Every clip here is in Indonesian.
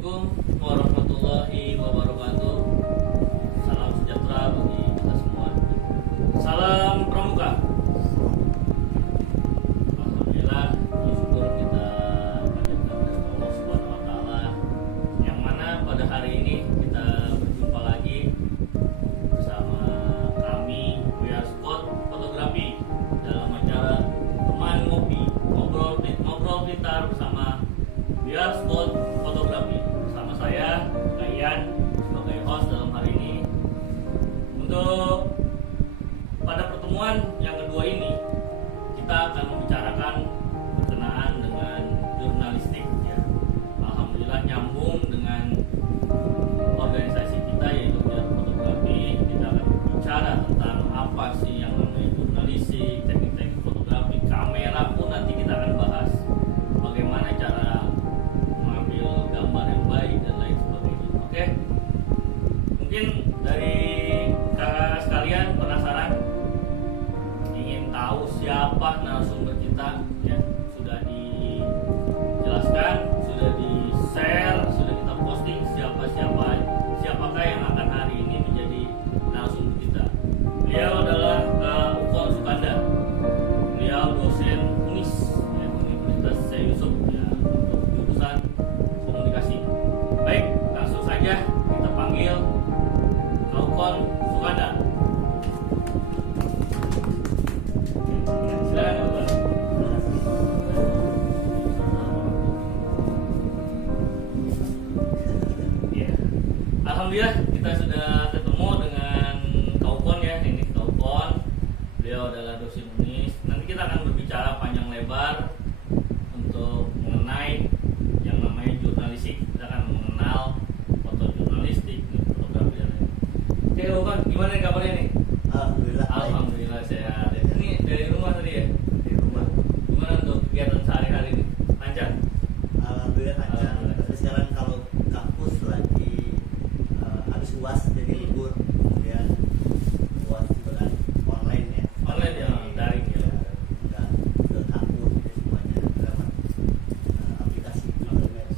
Assalamualaikum warahmatullahi wabarakatuh. Salam sejahtera bagi kita semua. Salam pramuka. Alhamdulillah, syukur kita panjatkan Allah Subhanahu wa taala yang mana pada hari ini kita berjumpa lagi bersama kami We Are Spot Fotografi dalam acara teman ngopi ngobrol pintar bersama We Are Spot Fotografi bersama saya Kayan sebagai host dalam hari ini. Untuk pada pertemuan yang kedua ini kita akan membicarakan berkenaan dengan jurnalistik ya. Alhamdulillah nyambung dengan organisasi kita yaitu We Are Fotografi. Kita akan bicara tentang apa sih yang namanya jurnalistik, teknik-teknik fotografi, kamera pun nanti kita akan bahas bagaimana cara mengambil gambar yang baik dan lain sebagainya. Oke, mungkin dari kakak sekalian penasaran ingin tahu siapa narasumber kita ya, sudah dijelaskan, sudah di share, sudah kita posting siapakah yang akan hari ini menjadi narasumber kita. Beliau adalah Ukon Sukanda. Beliau dosen UNIS ya, Universitas Syekh Yusuf ya, untuk jurusan komunikasi. Baik, langsung saja kita panggil Ukon Sukanda. Silakan Ukon. Ya. Alhamdulillah kita sudah ketemu dengan Kak Ukon ya. Ini Kak Ukon. Beliau adalah dosen UNIS. Nanti kita akan berbicara panjang lebar untuk mengenai yang namanya jurnalistik. Kita akan mengenal fotojurnalistik, fotografi dan lain. Oke, Ukon, gimana nih kabarnya nih? Alhamdulillah. Alhamdulillah sehat. Ini dari rumah tadi ya? Di rumah. Gimana untuk kegiatan sehari-hari ini? Lancar? Alhamdulillah lancar. Alhamdulillah. Tapi sekarang kalau kampus lagi habis UAS jadi libur, kemudian UAS juga kan online ya. Online ya, daring ya. Enggak ke kampus jadi semuanya lewat aplikasi internet.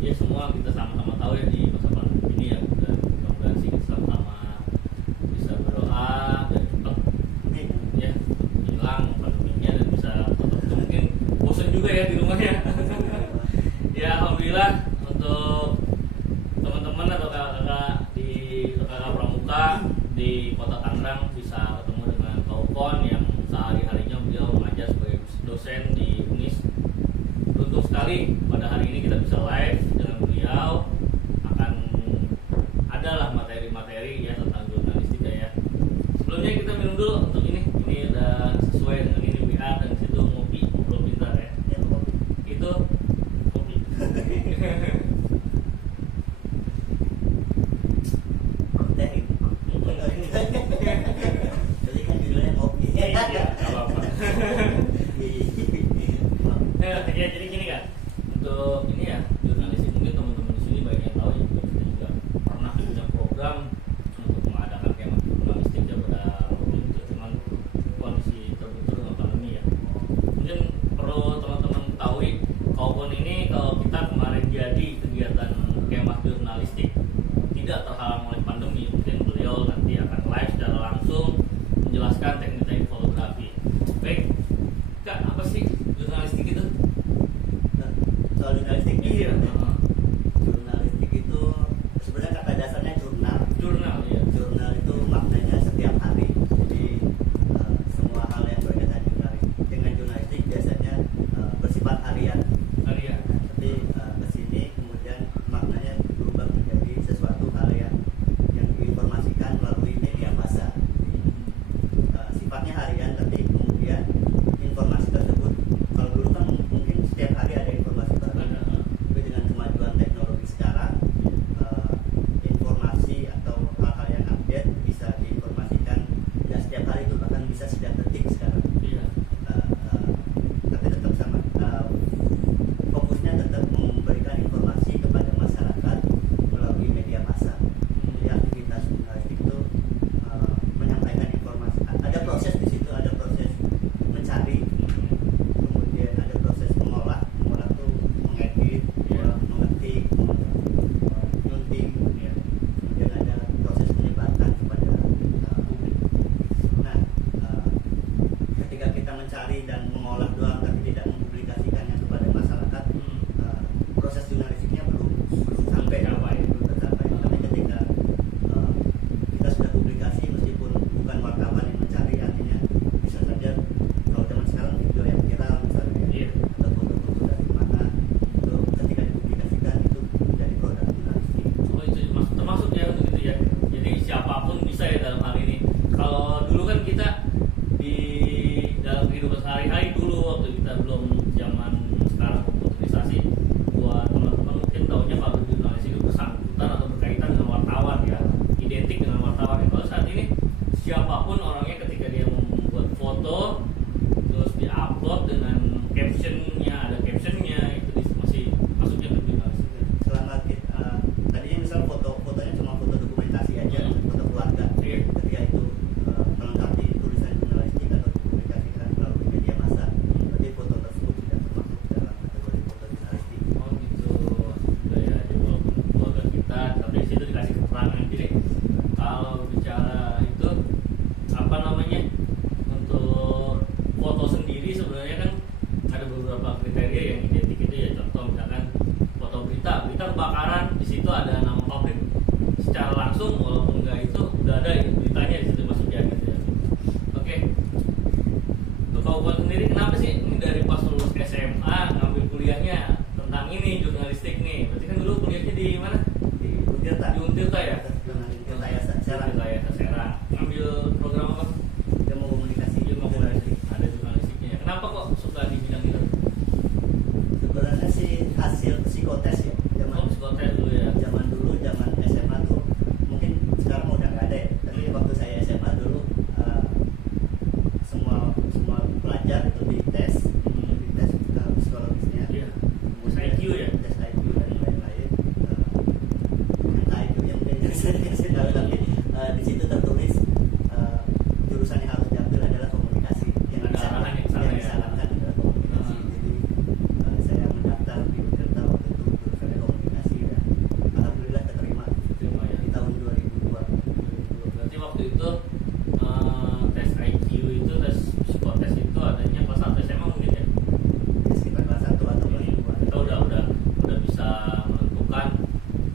Ya semua kita sama-sama tahu ya di masa pandemi ini ya. Dan mudah-mudahan sih kita sama-sama bisa berdoa dan cepat ya hilang pandeminya dan bisa tetap mungkin bosan juga ya di rumah ya. Ya alhamdulillah untuk teman-teman atau kakak-kakak di kakak pramuka di Kota Tangerang bisa ketemu dengan Kak Ukon yang sehari-harinya beliau mengajar sebagai dosen di UNIS. Beruntung sekali pada hari ini kita bisa live dengan beliau, akan adalah materi-materi ya tentang jurnalistika ya. Sebelumnya kita minum dulu untuk ini udah sesuai dengan ini WA dan situ ngopi ngobrol pintar ya. Itu kopi. Teh. Jadi kan judulnya kopi. Iya, nggak apa-apa. Ya jadi gini kan, untuk ini ya jurnalistik mungkin teman-teman di sini banyak yang tahu ya, kita juga pernah punya program untuk mengadakan kemah jurnalistik ya pada waktu itu, cuman kondisi terbentur dengan pandemi ya. Mungkin perlu teman-teman ketahui Kaupon ini kalau kita kemarin jadi kegiatan kemah jurnalistik tidak terhalang oleh pandemi, mungkin beliau nanti akan live secara langsung menjelaskan teknik-teknik fotografi. Baik, Kak, apa sih jurnalistik itu? Soal jurnalistik Iya. Jurnalistik itu sebenarnya kata dasarnya jurnal. Jurnal ya. Jurnal itu maknanya setiap hari. Jadi semua hal yang berkaitan dengan jurnalistik biasanya bersifat harian. Harian. Tapi kesini kemudian maknanya berubah menjadi sesuatu hal yang diinformasikan melalui media massa. Jadi, sifat kita di dalam kehidupan sehari-hari dulu waktu kita belum zaman sekarang komputerisasi, buat teman-teman mungkin taunya kalau jurnalis itu bersangkutan atau berkaitan dengan wartawan ya, identik dengan wartawan. Kalau saat ini siapapun orangnya ketika dia membuat foto terus diupload dengan captionnya, ada captionnya, itu masih masuknya ke jurnalis. Selama tadinya misal fotonya cuma foto dokumentasi aja, foto keluarga. Iya. Ketika itu melengkapi tulisan jurnalistik atau dipublikasikan melalui media massa, berarti foto tersebut tidak termasuk dalam kategori foto jurnalistik. Oh gitu. Udah ya, jadi walaupun keluarga kita, tapi di situ dikasih keterangan gini. Kalau bicara itu apa namanya, untuk foto sendiri sebenarnya kan ada beberapa kriteria yang identik itu ya. Contoh misalkan foto berita kebakaran, di situ ada nama pabrik. Secara langsung walaupun enggak itu udah ada itu beritanya di situ masuknya gitu ya. Oke. Untuk kau sendiri kenapa sih ini dari pas lulus SMA ngambil kuliahnya tentang ini jurnalistik nih? Berarti kan dulu kuliahnya di mana? Di Untirta. Di Untirta ya? Untirta ya, Serang. Untirta ya, Serang. Ngambil program apa? Ilmu komunikasi. Ilmu komunikasi. Ada jurnalistiknya. Kenapa kok suka di bidang itu? Sebenarnya sih hasil psikotes ya. Oh, psikotes dulu ya. Zaman dulu, zaman SMA tuh mungkin sekarang udah nggak ada ya. Tapi waktu saya SMA dulu semua pelajar itu dites psikologisnya. Iya. Tes IQ ya? Tes IQ dan lain-lain. IQ nya mungkin saya kasih tahu, tapi di situ tertulis jurusan yang harus diambil adalah komunikasi. Yang Ada arahan yang sana ya? disarankan adalah komunikasi. Jadi saya mendaftar di Untirta waktu itu jurusannya komunikasi dan alhamdulillah keterima Terima ya. di tahun 2002. Berarti waktu itu tes IQ itu, tes psikotes itu adanya kelas 1 SMA mungkin ya? Di sekitar kelas 1 atau kelas 2. Kita udah bisa menentukan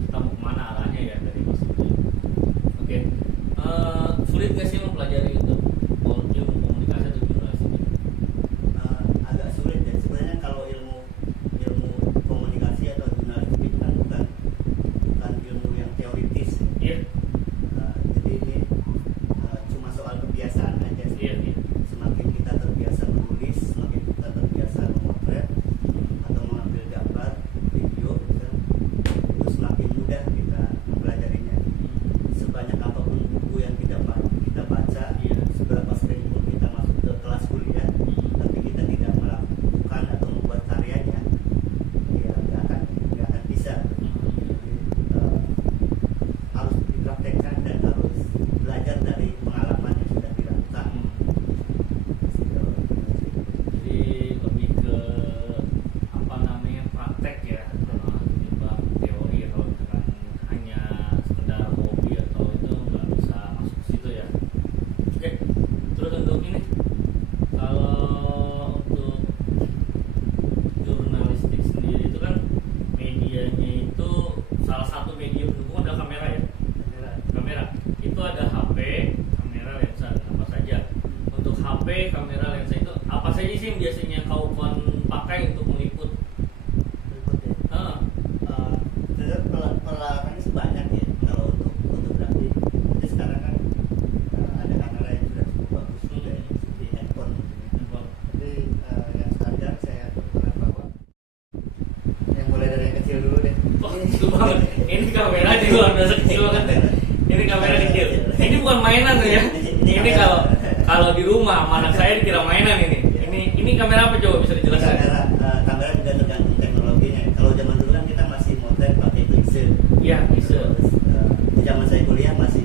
kita mau kemana arahnya ya dari kelas itu. Oke. Sulit nggak sih mempelajari itu ilmu komunikasi atau jurnalistik? Agak sulit ya sebenarnya. Kalau ilmu komunikasi atau jurnalistik itu kan bukan ilmu yang teoritis. Iya. Jadi ini cuma soal kebiasaan aja sih. Iya. Semakin kita terbiasa menulis, semakin kita terbiasa memotret atau mengambil gambar, video, gitu, itu semakin mudah kita mempelajarinya. Sebanyak apapun buku yang kita baca, Iya. seberapa sering pun kita masuk ke kelas kuliah, tapi kita tidak melakukan atau membuat karyanya, ya nggak akan bisa. Jadi, harus dipraktekkan dan harus belajar dari pengalaman yang sudah dilakukan. Jadi lebih ke apa namanya, praktek ya, ketimbang teori ya. Kalau misalkan hanya sekedar hobi atau itu nggak bisa masuk ke situ ya. Oke. Terus untuk ini, kalau untuk jurnalistik sendiri itu kan medianya itu salah satu media pendukung adalah kamera ya. Kamera itu ada HP, kamera, lensa, dan apa saja. Untuk HP, kamera, lensa itu apa saja sih yang biasanya kau pakai untuk meliput? Peralatannya sebanyak ya. Kalau untuk fotografi, jadi sekarang kan ada kamera yang sudah cukup bagus juga ya, seperti handphone. Jadi yang standar saya pernah bawa, yang mulai dari yang kecil dulu deh. Oh, itu banget. Ini kamera di luar biasa kecil banget ya. Ini kamera kecil. Ini bukan mainan tuh ya. Ini kalau di rumah sama anak saya dikira mainan ini. Ini kamera apa, coba bisa dijelaskan? Kamera juga tergantung teknologinya. Kalau zaman dulu kan kita masih motret pakai pixel. Iya, bisa. Terus, di zaman saya kuliah masih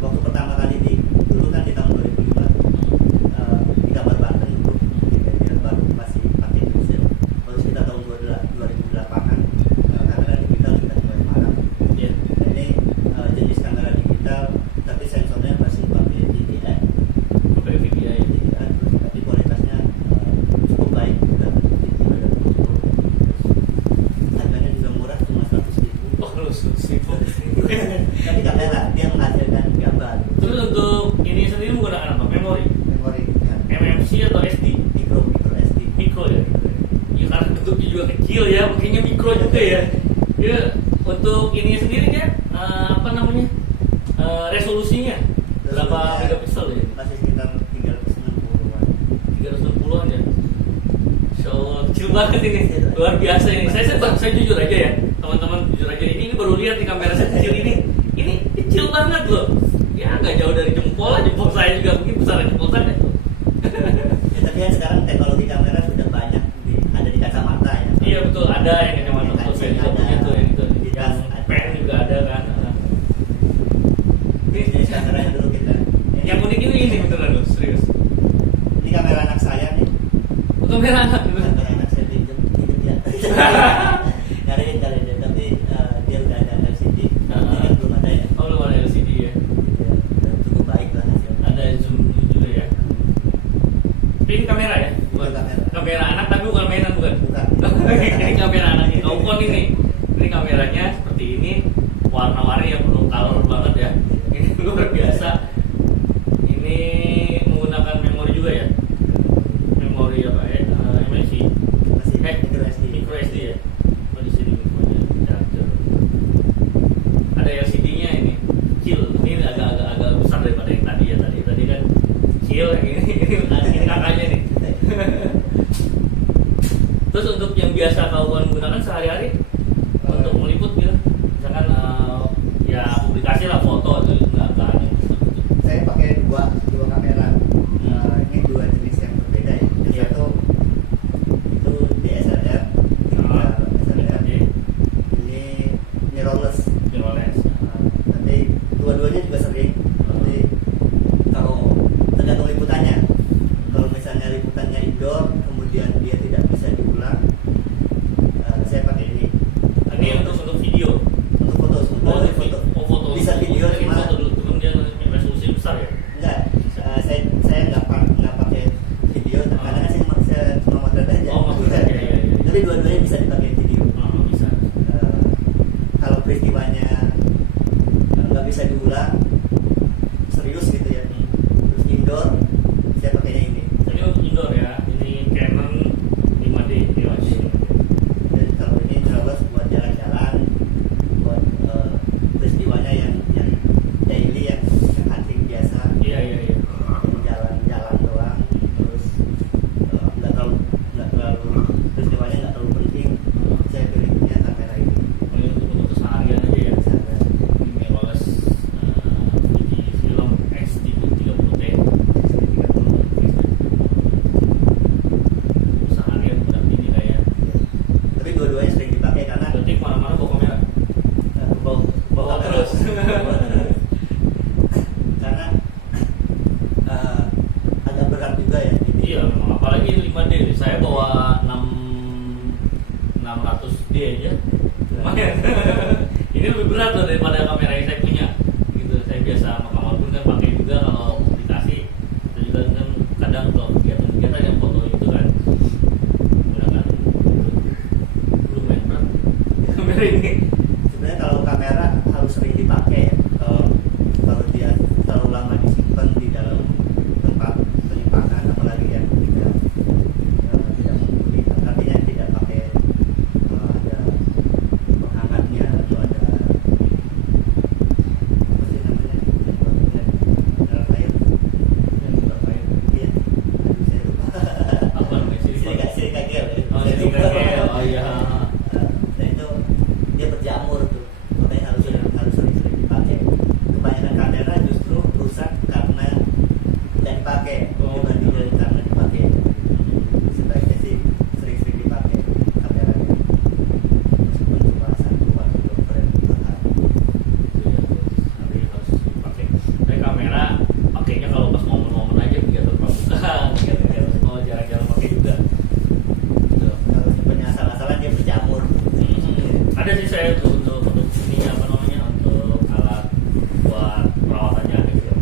waktu pertama kali dulu kan di tahun 2005 di Kabar Banten dulu dia baru masih pakai pixel. Terus kita tahun 2008an kamera digital sudah mulai marak. Iya. Ini jenis kamera digital tapi sensornya masih pakai DVI. Pakai VGA. Tapi kualitasnya cukup baik, udah video dan foto. Harganya juga murah, cuma 100.000. Oh, lu sibuk. Tapi kamera dia menghasilkan gambar. Terus untuk ini sendiri menggunakan apa? Memori? Memori ya. MMC atau SD? Micro SD. Mikro ya? Ya karena bentuknya juga kecil ya, makanya mikro juga ya. Ya, untuk ini sendiri ya, apa namanya? Resolusinya berapa megapiksel ya? Masih sekitar banget ini, luar biasa ini. Saya jujur aja ya, teman-teman jujur aja ini baru lihat di kamera saya kecil ini kecil banget loh. Ya nggak jauh dari jempol lah, jempol saya juga mungkin besar jempol saya tuh. Ya, tapi kan sekarang teknologi kamera sudah banyak ada di kacamata ya. Iya betul, ada yang kacamata Yang foto kancing juga ada, punya tuh, yang itu, di tas yang ada. pen juga ada kan. Ini jenis kamera yang dulu kita. Yang unik ini beneran loh, serius. Ini kamera anak saya nih. Kamera anak. Kamera anak saya pinjam ya. Nyariin kali dia, tapi dia udah ada LCD. Ini kan belum ada ya. Oh belum ada LCD ya. Dan cukup baik lah hasilnya. Ada zoom juga ya. Ini kamera ya? Bukan kamera. Kamera anak tapi bukan mainan bukan? Bukan. Ini kamera anaknya Kaupon ini. Ini kameranya seperti ini, warna-warni yang penuh color banget ya. Ini luar biasa. Ini menggunakan memori juga ya? Memori apa ya? MSI. Masih micro SD. Micro SD ya. Oh di sini mikronya charger. Ada LCD-nya ini. Kecil. Ini agak besar daripada yang tadi ya. Tadi kan kecil, ini kakaknya nih. Terus untuk yang biasa kawan gunakan sehari-hari untuk meliput gitu, misalkan ya publikasi lah foto atau nggak ada. Saya pakai dua kamera. Ini dua jenis yang berbeda ya. Yang Iya. satu itu DSLR, SLR. Ini mirrorless. Mirrorless. Tapi dua-duanya juga sering. Tapi kalau tergantung liputannya. Kalau misalnya liputannya indoor, kemudian dia tidak bisa diulang, saya pakai ini. Ini untuk video. Untuk foto, sebenarnya Foto. bisa video Ini cuma foto dulu, turun dia resolusi besar ya. enggak. Saya nggak pakai video, karena kan saya cuma motret aja. Oh, motret, iya. Tapi dua-duanya bisa dipakai video. Oh, bisa. Kalau peristiwanya nggak bisa diulang, serius gitu ya. Terus indoor, saya pakainya ini. Ini untuk indoor ya. Ini Canon 5D ya. Dan kalau ini terus buat jalan-jalan, buat peristiwanya yang daily, yang hunting biasa, Iya. yang jalan-jalan doang. Terus nggak terlalu peristiwanya nggak terlalu penting. Saya pilihnya kamera ini. Ini untuk keseharian aja ya. Misalnya, Ini mirrorless Fuji film X30T. Seharian udah ini lah ya. tapi dua-duanya sering dipakai karena Berarti kemana-mana bawa kamera. Bawa kamera. terus. Karena agak berat juga ya. Iya, memang apalagi 5D. Saya bawa 600D aja. Lumayan. Ini lebih berat loh daripada kamera yang saya punya. Gitu. Saya biasa sama kamar pun kan pakai juga kalau publikasi. Itu juga kan kadang kalau kegiatan yang foto itu kan menggunakan itu lumayan berat. Kamera ini. Sebenarnya kalau kamera harus sering dipakai ya. Kalau dia terlalu lama disimpan di dalam tempat penyimpanan, apalagi yang tidak mempunyai, artinya tidak pakai ada penghangatnya atau ada apa sih namanya, dalam air. Iya. Aduh, saya lupa. Apa namanya sih? Silika gel ya. Oh, Saya silika lupa. gel. Oh, iya. Nah itu dia berjamur tuh, makanya harus sering dipakai. Kebanyakan kamera justru rusak karena tidak dipakai, Oh. dibanding karena dipakai. Sebaiknya sih sering-sering dipakai kamera. Meskipun cuma 1 atau 2 frame per hari. Tapi harus dipakai. Tapi kamera pakainya kalau pas momen-momen aja kegiatan pramuka, kegiatan mau jarang-jarang pakai juga. Gitu. Kalau simpennya asal-asalan dia berjamur. Ada sih saya tuh untuk ini apa namanya untuk alat buat perawatannya ada gitu.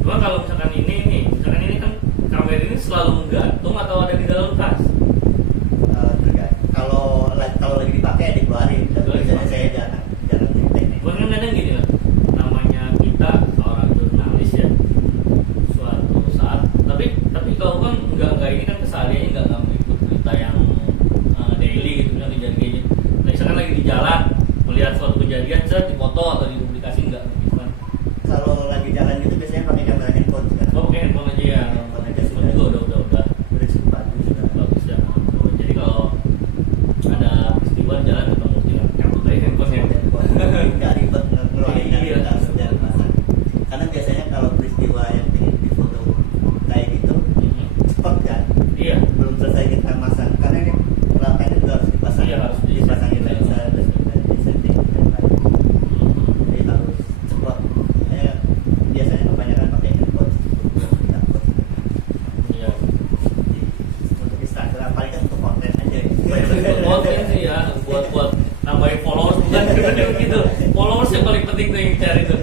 Cuma kalau misalkan misalkan ini kan kamera ini selalu menggantung atau ada di dalam tas. Kalau lagi dipakai ya dikeluarin. Tapi Keluarin. biasanya saya jarang teknik. Kadang-kadang gini lah, namanya kita seorang jurnalis ya, suatu saat. Tapi kalau kan nggak ini kan kesehariannya nggak meliput berita yang daily gitu kan kejadiannya. Nah, misalkan lagi di jalan melihat suatu kejadian, saya dipoto atau dipublikasi nggak gitu kan. Kalau lagi jalan gitu biasanya pakai kamera handphone. ngeluarin Iya. dan sedang pasang. Karena biasanya kalau peristiwa yang ingin difoto kayak gitu cepat kan, Iya. belum selesai kita masang karena ini peralatannya juga harus dipasang, Iya, harus dipasangin lensa dan disetting dan lain. Jadi harus cepat. Saya biasanya kebanyakan pakai handphone untuk upload. Iya. Untuk Instagram paling kan untuk konten aja. Konten sih ya, buat nambahin followers bukan gitu. Followers yang paling penting tuh yang cari tuh.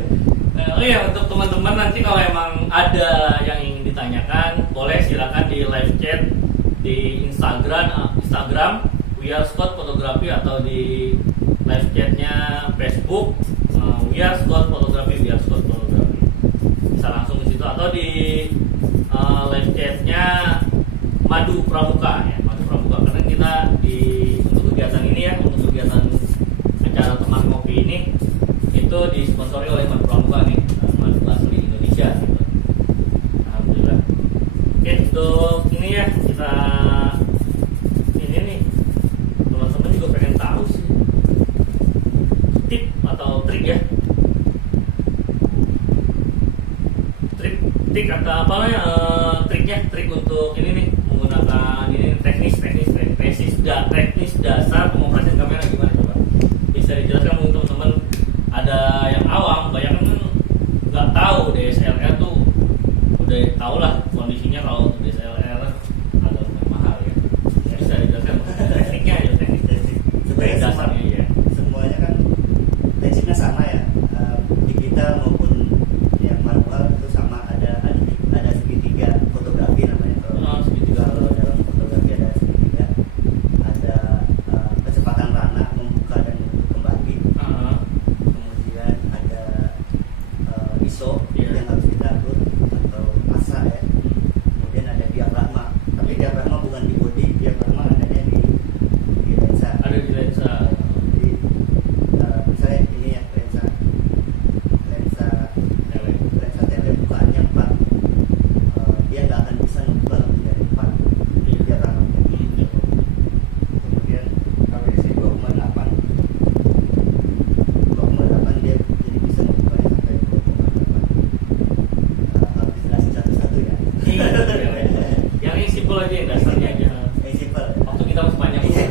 Oh iya, untuk teman-teman nanti kalau emang ada yang ingin ditanyakan, boleh silakan di live chat di Instagram We Are Scott Fotografi atau di live chatnya Facebook We Are Scott Fotografi, We Are Scott Fotografi. Bisa langsung di situ atau di live chatnya Madu Pramuka ya, Madu Pramuka karena kita untuk kegiatan ini ya, untuk kegiatan acara teman kopi ini itu disponsori oleh Madu Pramuka nih, madu asli Indonesia gitu. Alhamdulillah. Oke, untuk ini ya kita ini nih teman-teman juga pengen tahu sih tip atau trik ya, trik atau apa namanya trik untuk ini nih menggunakan ini teknis dasar pengoperasian kamera gimana coba bisa dijelaskan mungkin teman-teman ada yang awam banyak kan nggak tahu DSLR tuh udah tau lah kondisinya kalau untuk DSLR agak lumayan mahal ya. Bisa dijelaskan tekniknya aja teknik Sebenarnya dasarnya ya. semuanya kan prinsipnya sama ya, digital maupun yang manual itu sama, ada segitiga fotografi namanya. Kalau dalam fotografi ada segitiga, ada kecepatan rana membuka dan menutup kembali, kemudian ada ISO yang harus kita atur atau masa ya, kemudian ada diafragma, tapi diafragma bukan di body, diafragma adanya di lensa. Ada di lensa. Jadi misalnya ini ya lensa tele bukaannya 4, dia nggak akan bisa ngebuka lebih dari 4 diafragmanya. Kemudian kalau isi 2,8 dia jadi bisa ngebukanya sampai 2,8. Harus dijelasin satu-satu ya. Yang ini simpel aja yang dasarnya aja. Simple. Waktu kita masih panjang aja.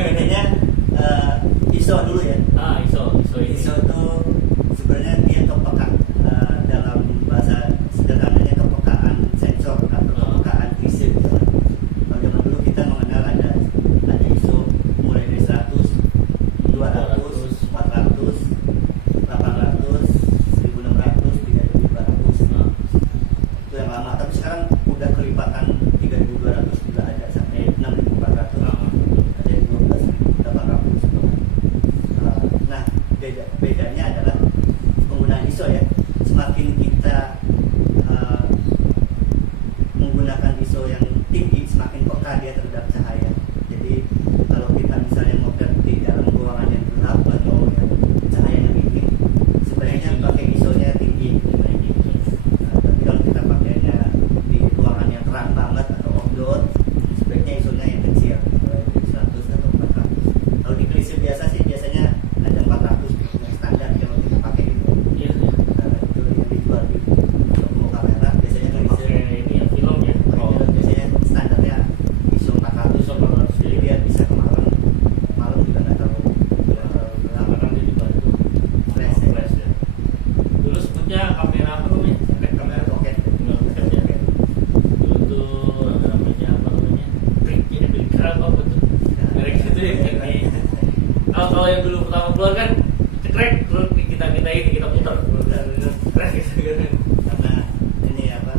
Intinya ISO dulu ya. ISO ini. ISO itu sebenarnya dia kepekaan, dalam bahasa sederhananya kepekaan sensor atau kepekaan klise gitu kan. Kalau zaman dulu kita mengenal ada ISO mulai dari 100, 200, 400, 800, 1600, 3200. Itu yang lama. Tapi sekarang udah kelipatan 3200 juga ada sampai 6400. Ada yang 12.800 gitu kan. Nah, bedanya adalah penggunaan ISO ya. Semakin kita menggunakan ISO yang tinggi, semakin peka dia terhadap cahaya. Jadi kalau kita misalnya motret di dalam ruangan yang gelap atau yang cahayanya minim, sebaiknya pakai ISO-nya tinggi. Tapi kalau kita pakainya di ruangan yang terang banget atau outdoor, sebaiknya ISO-nya yang kecil, mulai dari 100 atau 400. Kalau di klise biasa sih biasanya ada 400 yang standar kalau kita pakai itu. Iya. Itu yang dijual di toko kamera biasanya klise. Pakai ini ya film ya. Biasanya standarnya ISO 400, jadi dia bisa ke malam juga nggak terlalu gelap. Karena dia dibantu Flash ya. flash ya. Dulu sebutnya kamera apa namanya? Kamera pocket. Pocket ya. Dulu tuh namanya apa namanya? Brick apa betul? Merek itu yang di kalau yang dulu pertama keluar kan cekrek terus kita ini kita putar cekrek gitu kan. Karena ini apa,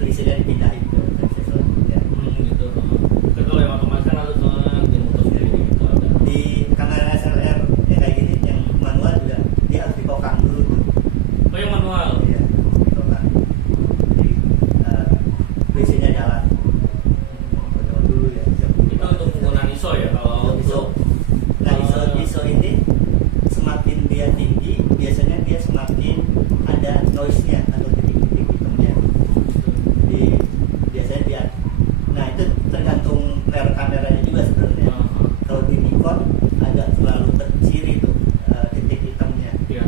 tulisannya dipindahin ke versi selanjutnya. Gitu. Tapi kalau yang otomatis kan harus di motor sendiri gitu ada. Di kamera SLR yang kayak gini, yang manual juga dia harus dipokang dulu tuh. Oh yang manual. Iya, dipokang. Jadi tulisannya jalan. Kalau dulu ya. Itu untuk penggunaan ISO ya kalau ISO. Nah, ISO ini semakin dia tinggi, biasanya dia semakin ada noise-nya atau titik-titik hitamnya. Jadi biasanya dia, nah itu tergantung merek kameranya juga sebenarnya. Kalau di Nikon agak terlalu terciri tuh titik hitamnya. Iya.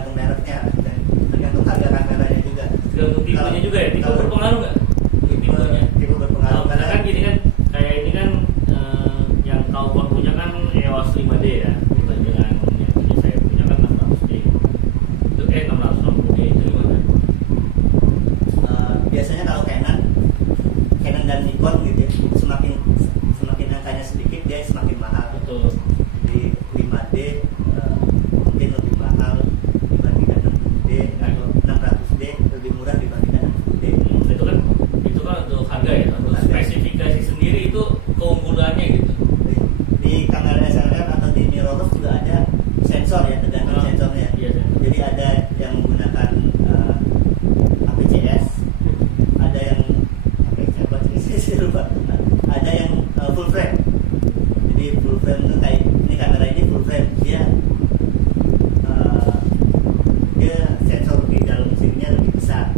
tergantung mereknya dan tergantung harga kameranya juga. Tergantung tipenya juga ya. Tipe berpengaruh nggak? Tipenya. Tipe berpengaruh Karena karena kan gini kan kayak ini kan yang kau punya kan EOS 5D ya. Kita dengan yang punya saya punya kan 600D. Itu 660D itu gimana? biasanya kalau Canon dan Nikon gitu ya, semakin angkanya sedikit dia semakin mahal. Betul. Di 5D mungkin lebih mahal dibandingkan 6D atau 600D lebih murah dibandingkan 6D. Itu kan untuk harga ya, untuk spesifikasi sendiri itu keunggulannya gitu. Di kamera SLR atau di mirrorless juga ada sensor ya, tergantung sensornya. Iya, Jadi ada yang menggunakan APCS, ada yang saya lupa, ada yang full frame. Jadi full frame itu kayak ini kamera ini full frame, dia sensor di dalam sininya lebih besar.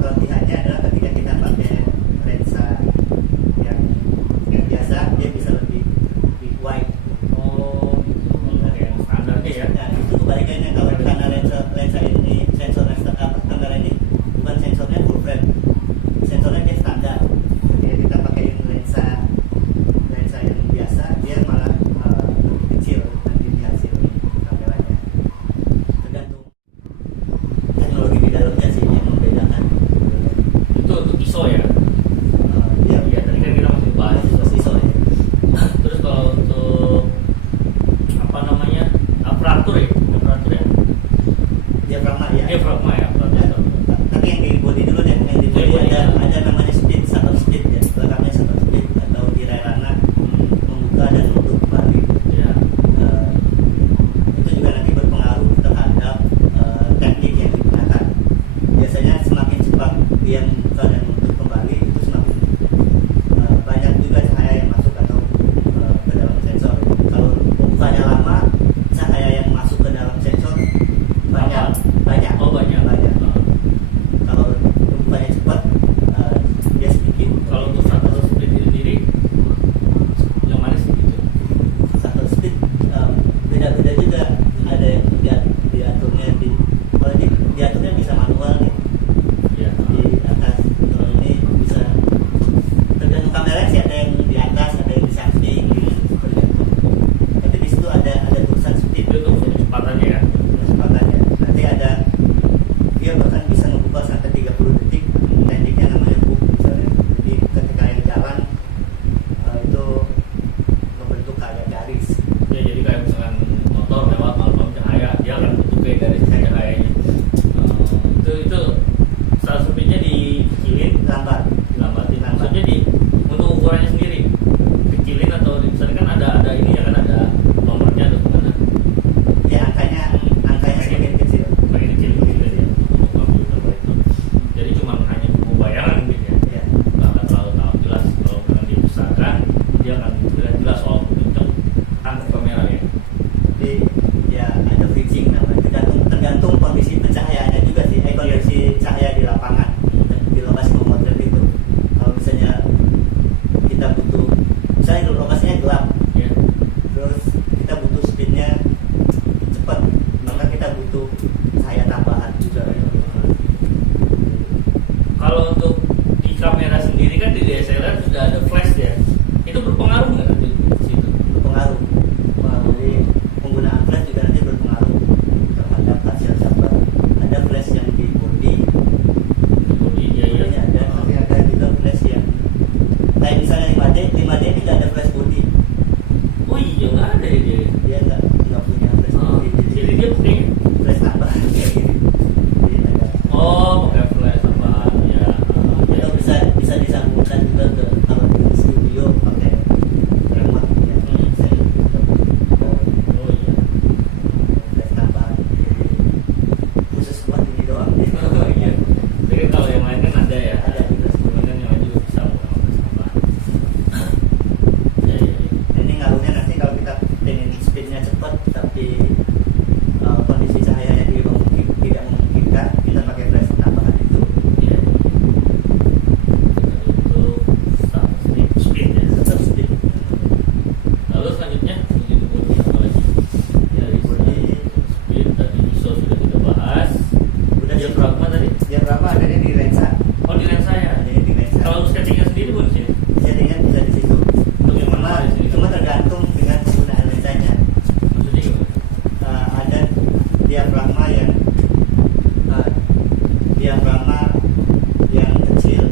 Kelebihannya adalah ketika kita pakai lensa yang biasa, dia bisa lebih wide. Oh, yang standarnya ya. Nah, itu kebalikannya kalau karena lensa ini kamera ini bukan sensornya full frame, sensornya dia standar. Ketika kita pakai lensa yang biasa, dia malah lebih kecil nanti di hasil kameranya. Tergantung teknologi di dalamnya sih yang membedakan. Itu untuk ISO ya. Iya, Iya, tadi kan kita masih bahas ISO ya. Terus kalau untuk apa namanya aparatur ya, Diafragma ya. diafragma ya, aparatur. Tapi yang di body dulu deh, yang di body Body. ada namanya shutter speed ya, lengkapnya shutter speed atau tirai rana membuka dan menutup kembali. Ya. Itu juga nanti berpengaruh terhadap teknik yang digunakan. Biasanya semakin cepat dia membuka dan menutup kembali, itu semakin banyak juga cahaya yang masuk atau ke dalam sensor. Kalau pembukanya lama, cahaya yang masuk ke dalam sensor banyak. Oh banyak. Kalau pembukanya cepat, dia sedikit. Kalau untuk shutter speed itu sendiri yang mana sih gitu? Shutter speed beda-beda juga. Ada yang diaturnya kalau ini diaturnya bisa manual nih. Iya. Di atas. Kalau ini bisa tergantung kamera sih, ada yang di atas, ada yang di samping gitu. Tergantung. Tapi di situ ada tulisan speed. Itu untuk kecepatannya ya. Kecepatannya. Nanti ada dia bahkan bisa membuka sampai 30 detik. Tekniknya namanya book misalnya. Jadi ketika yang jalan itu membentuk kayak garis. Ya jadi kayak misalkan motor lewat malam cahaya, dia akan bentuknya dari cahayanya. Itu shutter speednya dikecilin, Lambat. dilambatin. Maksudnya untuk ukurannya sendiri kecilin atau misalnya kan ada ini ya kan ada nomornya atau gimana? Ya angkanya semakin kecil. Pakai kecil ya untuk komputer itu. Jadi cuma hanya bayangan gitu ya. Ya. Nggak terlalu tahu jelas kalau memang dibesarkan dia akan jelas soal bentuk angka kamera ya. Jadi ya ada fixing namanya. Tergantung kondisi pencahayaannya juga sih. Kondisi cahaya di lapangan di lokasi memotret itu. Kalau misalnya kita butuh, misalnya lokasinya gelap, Ya. terus kita butuh speednya cepat, maka kita butuh cahaya tambahan juga. Kalau untuk di kamera sendiri kan di DSLR sudah ada flash ya. Itu berpengaruh nggak nanti di situ? Berpengaruh. Jadi penggunaan flash juga nanti berpengaruh terhadap hasil gambar. Ada flash yang di body, Iya iya. bodinya ada, tapi ada juga flash yang kayak misalnya 5D ini nggak ada flash body, Oh iya nggak ada ya dia. dia nggak punya flash Oh, body, jadi dia pakai flash tambah. diafragma tadi. Diafragma adanya di lensa. Oh, di lensa ya. Adanya di lensa. Kalau settingnya sendiri pun sih. Settingan bisa di situ. Untuk yang mana di sini? Cuma tergantung dengan penggunaan lensanya. Maksudnya gimana? Ada diafragma yang diafragma yang kecil.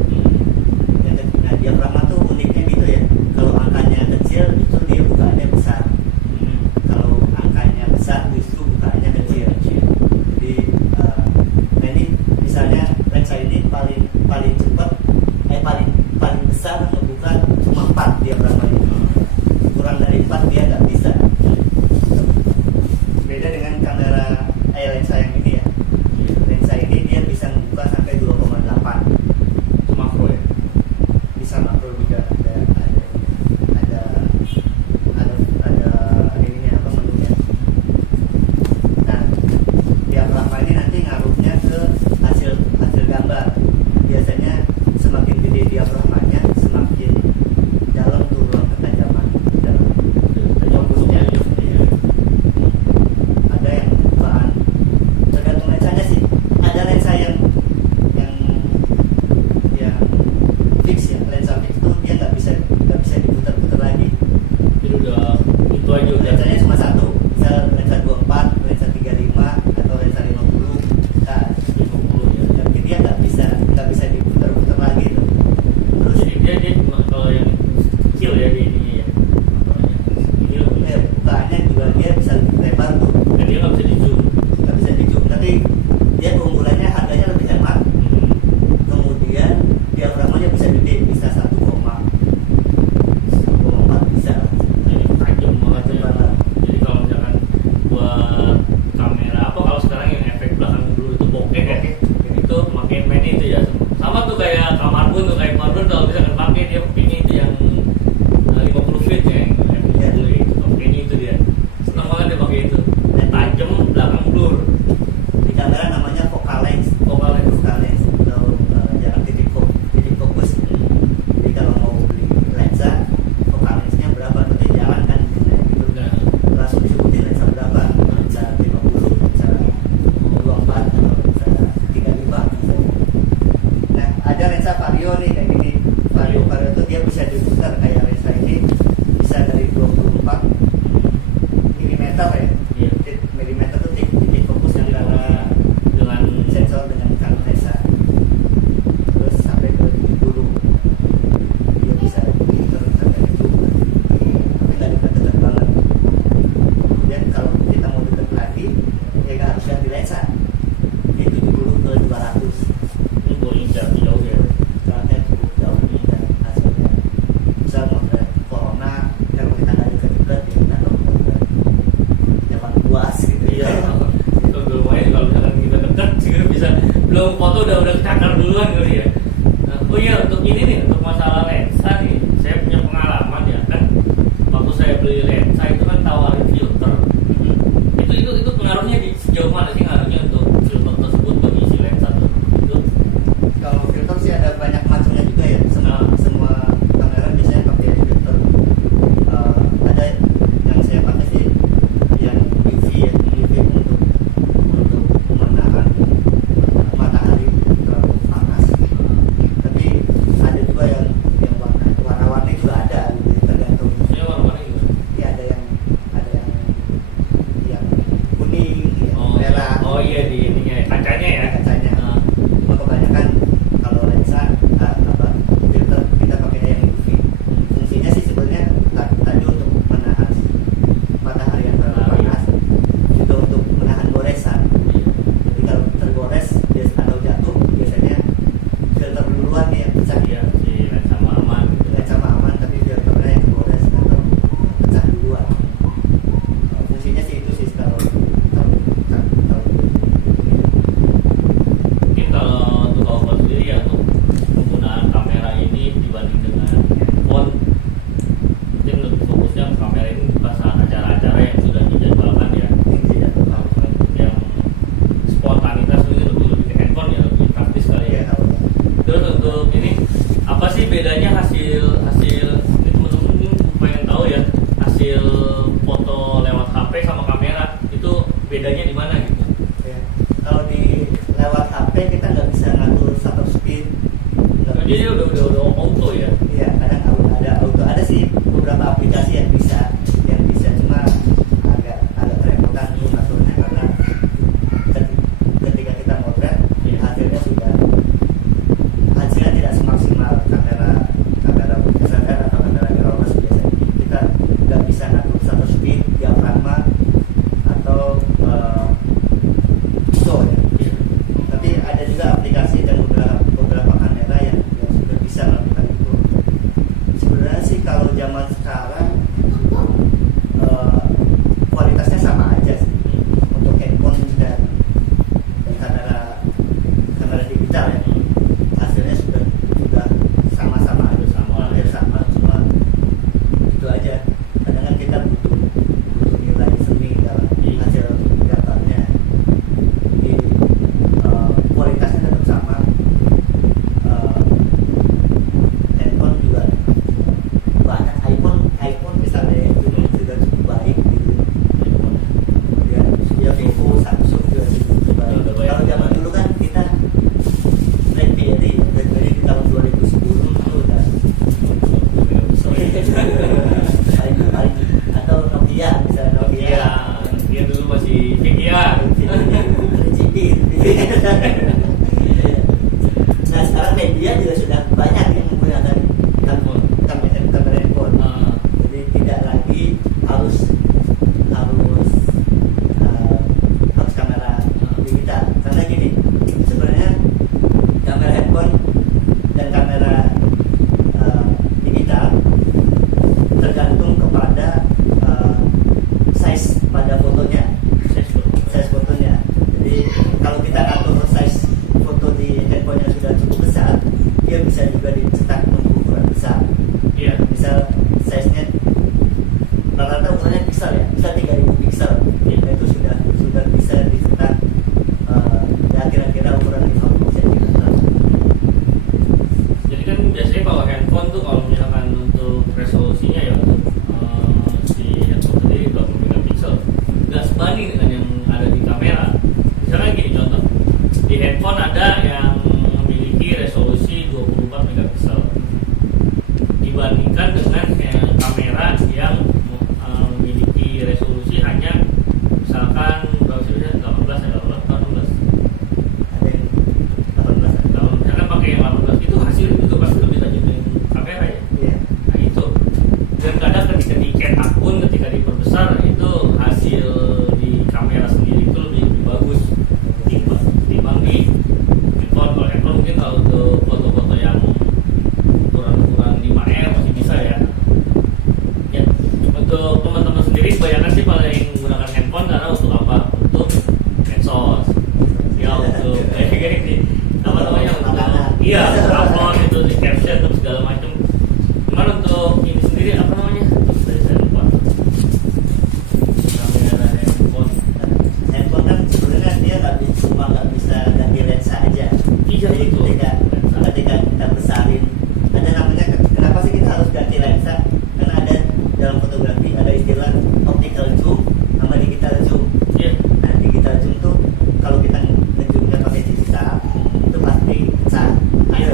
Nah, diafragma tuh uniknya gitu ya. Kalau angkanya kecil itu dia bukaannya besar. Kalau angkanya besar justru bukaannya kecil. Jadi nah ini misalnya lensa ini paling cepat paling besar ngebuka cuma 4 diafragmanya. Kurang dari 4 dia nggak bisa. Beda dengan kamera lensa yang ini ya. Lensa ini dia bisa membuka sampai 2,8. Itu makro ya. Bisa makro juga ada ininya apa menunya. Nah, diafragma ini nanti ngaruhnya ke hasil gambar. Biasanya semakin gede diafragmanya semakin dalam tuh ruang ketajaman dalam. Ada yang bahan tergantung lensanya sih. Ada lensa yang fix ya, lensa fix tuh dia nggak bisa diputar-putar lagi. Jadi udah itu aja udah. Lensanya cuma satu, misal lensa 24, lensa 35 atau lensa 50. Nah, 50 ya. tapi dia nggak bisa diputar-putar lagi tuh. Terus Jadi dia cuma kalau yang kecil ya di ininya ya. Ini bukaannya juga dia bisa lebih lebar tuh, dan dia nggak bisa di zoom. nggak bisa di zoom. Tapi dia keunggulannya harganya lebih hemat. Kemudian diafragmanya bisa gede, bisa 1,4 bisa. Jadi tajam banget Tajam ya. banget. Jadi kalau misalkan buat kamera apa kalau sekarang yang efek belakang dulu itu bokeh ya. Oke. Itu makin main itu ya. Sama tuh kayak kamar pun kalau misalkan pakai dia pilih itu yang 50 feet ya. Yang 50 itu. Pakainya itu dia. Senang banget dia pakai itu. Tajam belakang blur. Di kamera namanya focal lens. Focal lens. Focal lens atau jarak titik fokus. Jadi kalau mau beli lensa, focal lensnya berapa nanti jalan kan gitu. Nah, Langsung disebutin lensa berapa, lensa 50, lensa 24 atau lensa 35 gitu. Nah, ada lensa vario nih kayak gini. Vario itu dia bisa diputar kayak lensa ini bisa dari 24 mm ya. iya. Milimeter itu titik fokus yang antara Dengan sensor dengan kantong lensa. Terus sampai ke 70 dia bisa diputar sampai itu, tapi nggak dekat-dekat banget. Kemudian kalau kita mau dekat lagi ya nggak harus ganti lensa, di 70 ke 200 ini boleh jauh ya. jaraknya cukup jauh dan hasilnya. Misal motret corona, kalau kita nggak dekat-dekat ya kita kalau motret zaman luas gitu Iya. ya. Itu lumayan kalau misalkan kita dekat sih bisa belum foto udah kecakar duluan kali ya. Nah, oh iya untuk ini nih untuk masalah lensa nih saya punya pengalaman ya kan waktu saya beli lensa itu kan tawarin filter. Itu pengaruhnya di sejauh mana sih ngaruhnya untuk filter tersebut untuk isi lensa tuh? Itu Kalau filter sih ada banyak macamnya juga ya. Semua kamera biasanya pakai filter. Ada yang saya pakai sih yang UV ya, UV untuk menahan matahari terlalu panas. Tapi ada juga yang warna-warni juga ada gitu, tergantung. maksudnya warna-warni gimana? Ya ada yang kuning, yang Oh, merah. jadi dia udah auto ya. Iya, kadang ada auto, ada sih beberapa aplikasi yang bisa cuma agak kerepotan tuh ngaturnya karena ketika kita motret Iya. hasilnya tidak semaksimal kamera SLR atau kamera mirrorless biasanya. Kita nggak bisa ngatur shutter speed, diafragma atau ISO ya. Iya. Tapi ada juga aplikasi dan beberapa kamera yang sudah bisa melakukan itu. Sebenarnya sih kalau zaman sekarang kualitasnya sama aja sih untuk handphone dan kamera digital ya. Hasilnya sudah sama-sama Udah sama. hampir sama, cuma itu aja. Kadang kan kita butuh nilai seni dalam hasil gambarnya. Jadi kualitasnya tetap sama. Handphone juga banyak, iPhone misalnya itu juga cukup baik gitu. Kemudian ya Vivo, Samsung juga cukup baik. Udah banyak. Kalau zaman dulu kan kita BlackBerry di tahun 2010 itu udah paling atau Nokia misalnya Iya, dia dulu masih Nokia. 3GP. Nah sekarang media juga sudah banyak yang menggunakan kamera handphone. Jadi tidak lagi harus kamera digital. Karena gini, sebenarnya kamera handphone dan kamera digital tergantung kepada size pada fotonya. Size fotonya. Jadi kalau kita atur size foto di handphone yang sudah cukup besar, dia bisa juga dicetak untuk ukuran besar. Iya. Misal size-nya rata-rata ukurannya pixel ya, bisa 3000 pixel. Iya. Itu sudah bisa dicetak ya kira-kira ukuran 50 cm. Jadi kan biasanya kalau handphone tuh kalau misalkan untuk resolusinya ya untuk si handphone sendiri 20 megapiksel nggak sebanding dengan yang ada di kamera. Misalkan gini contoh, di handphone ada yang memiliki resolusi 24 megapiksel dibandingkan dengan kamera yang memiliki resolusi hanya misalkan berapa sih, 18 ya, 18. Ada yang 18. Kalau misalkan pakai yang 18 itu hasilnya juga pasti lebih tajam dari kamera ya. Iya. Nah itu. Dan kadang ketika di-cat akun, ketika diperbesar itu hasil di kamera sendiri itu lebih bagus timbang di handphone. Kalau handphone mungkin kalau untuk foto-foto yang ukuran 5R masih bisa ya. Ya, untuk teman-teman sendiri bayangkan sih paling menggunakan handphone karena untuk apa? Untuk medsos. Ya untuk kayak gini apa namanya untuk iya upload itu di caption terus segala macam. Cuman untuk ini sendiri apa namanya? Dari saya lupa. Kamera handphone. Handphone kan sebenarnya dia nggak bisa ganti lensa aja. Iya, Jadi betul. ketika kita besarin, ada namanya, kenapa sih kita harus ganti lensa? Karena ada dalam fotografi ada istilah optical zoom sama digital zoom. Iya. Nah digital zoom tuh kalau kita ngezoomnya pakai digital itu pasti pecah. Iya.